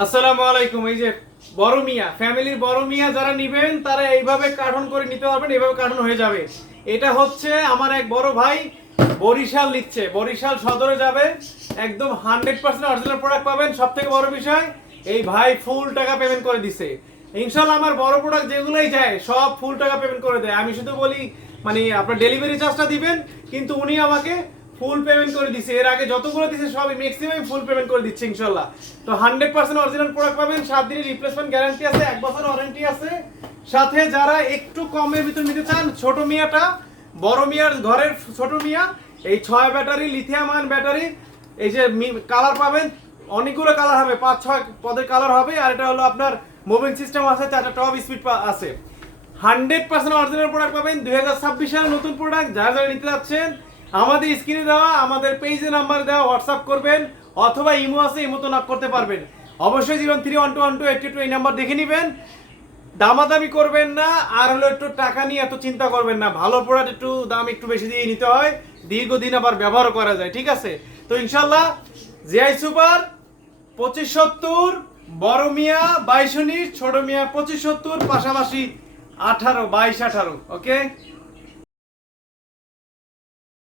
আসসালামু আলাইকুম। এই যে বড় মিয়া ফ্যামিলির বড় মিয়া যারা নিবেন তারা এইভাবে কার্টন করে নিতে পারবেন, এইভাবে কার্টন হয়ে যাবে। এটা হচ্ছে আমার এক বড় ভাই বরিশাল নিচ্ছে, বরিশাল সদরে যাবে, একদম 100% অরিজিনাল প্রোডাক্ট পাবেন। সব থেকে বড় বিষয় এই ভাই ফুল টাকা পেমেন্ট করে দিছে। ইনশাল্লাহ আমার বড় প্রোডাক্ট যেগুলোই যায় সব ফুল টাকা পেমেন্ট করে দেয়। আমি শুধু বলি মানে আপনার ডেলিভারি চার্জটা দিবেন, কিন্তু উনি আমাকে ফুল পেমেন্ট করে দিচ্ছে। এর আগে যতগুলো দিচ্ছে সবই ম্যাক্সিমাম ফুল পেমেন্ট করে দিচ্ছে ইনশাল্লাহ। তো 100% অরিজিনাল প্রোডাক্ট পাবেন, 7 দিনের রিপ্লেসমেন্ট গ্যারান্টি আছে, 1 বছর ওয়ারেন্টি আছে। সাথে যারা একটু কমের ভিতর নিতে চান, ছোট মিয়াটা, বড় মিয়ার ঘরের ছোট মিয়া, এই 6 ব্যাটারি লিথিয়াম আয়ন ব্যাটারি, এই যে কালার পাবেন, অনেকগুলো কালার হবে, 5-6 পদের কালার হবে। আর এটা হলো আপনার মুভিং সিস্টেম আছে, 4টা টপ স্পিড আছে। 100% অরিজিনাল প্রোডাক্ট পাবেন, 2026 সালের নতুন প্রোডাক্ট। যারা যারা নিতে যাচ্ছেন আমাদের স্ক্রিনে দেওয়া, আমাদের পেজে নাম্বার দেওয়া, হোয়াটসঅ্যাপ করবেন, অথবা ইমো আছে, ইমোতে নক করতে পারবেন। অবশ্যই 03121282 এই নাম্বার দেখে নেবেন। দামাদামি করবেন না, আর হলো একটু টাকা নিয়ে এত চিন্তা করবেন না। ভালো প্রোডাক্ট একটু দাম একটু বেশি দিয়ে নিতে হয়, দীর্ঘদিন আবার ব্যবহার করা যায়, ঠিক আছে? তো ইনশাল্লাহ জিআই সুপার 2570, বড় মিয়া 2219, ছোট মিয়া 2570, পাশাপাশি 18, 22, 18। ওকে।